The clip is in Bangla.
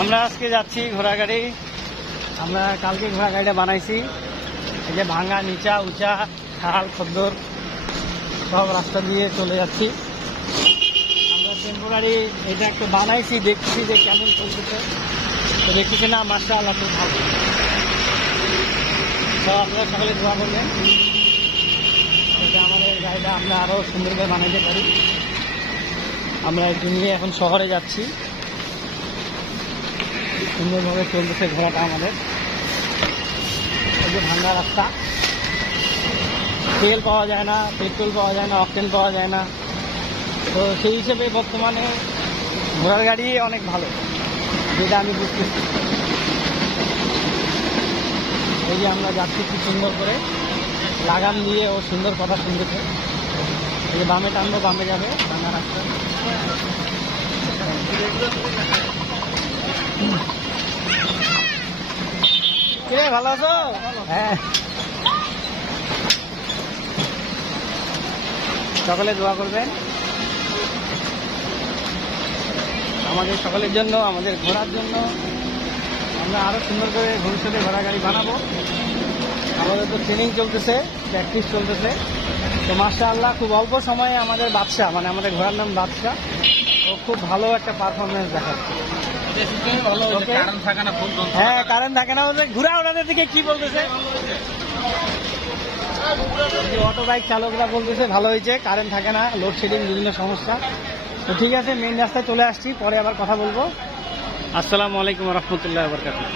আমরা আজকে যাচ্ছি ঘোড়া গাড়ি। আমরা কালকে ঘোড়া গাড়িটা বানাইছি। এই যে ভাঙা নিচা উঁচা খাল খদ্দর সব রাস্তা দিয়ে চলে যাচ্ছি। আমরা টেম্পোরারি এটা একটু বানাইছি, দেখছি যে কেমন চলতেছে। তো দেখছি না মাশাআল্লাহ খুব ভালো। তো আপনারা সকালে দোয়া করবেন এটা আমাদের গাড়িটা আমরা আরও সুন্দর করে বানাইতে পারি। আমরা একটু নিয়ে এখন শহরে যাচ্ছি। সুন্দরভাবে চলতেছে ঘোড়াটা আমাদের। এই যে ভাঙ্গা রাস্তা, তেল পাওয়া যায় না, পেট্রোল পাওয়া যায় না, অকটেন পাওয়া যায় না। তো সেই হিসেবে বর্তমানে ঘোড়ার গাড়ি অনেক ভালো, যেটা আমি বুঝতেছি। এই যে আমরা যাচ্ছি কি সুন্দর করে লাগাম দিয়ে, ও সুন্দর কথা শুনতেছে। এই যে বামে টানবো, বামে যাবে ভাঙ্গা রাস্তা। কিরে ভালো আছো? হ্যাঁ, সকলে দোয়া করবেন আমাদের সকলের জন্য, আমাদের ঘোরার জন্য। আমরা আরো সুন্দর করে ভবিষ্যতে ঘোড়া গাড়ি বানাবো। আমাদের তো ট্রেনিং চলতেছে, প্র্যাকটিস চলতেছে। তো মাশাআল্লাহ খুব অল্প সময়ে আমাদের বাদশা, মানে আমাদের ঘোড়ার নাম বাদশা, ও খুব ভালো একটা পারফরমেন্স দেখাচ্ছে। হ্যাঁ, কারেন্ট থাকে না বলতে ঘুরা ওনাদের দিকে কি বলতেছে, অটো বাইক চালকরা বলতেছে ভালো হয়েছে, কারেন্ট থাকে না, লোডশেডিং, বিভিন্ন সমস্যা। তো ঠিক আছে, মেইন রাস্তায় চলে আসছি, পরে আবার কথা বলবো। আসসালামু আলাইকুম ওয়া রাহমাতুল্লাহি ওয়া বারাকাতুহু।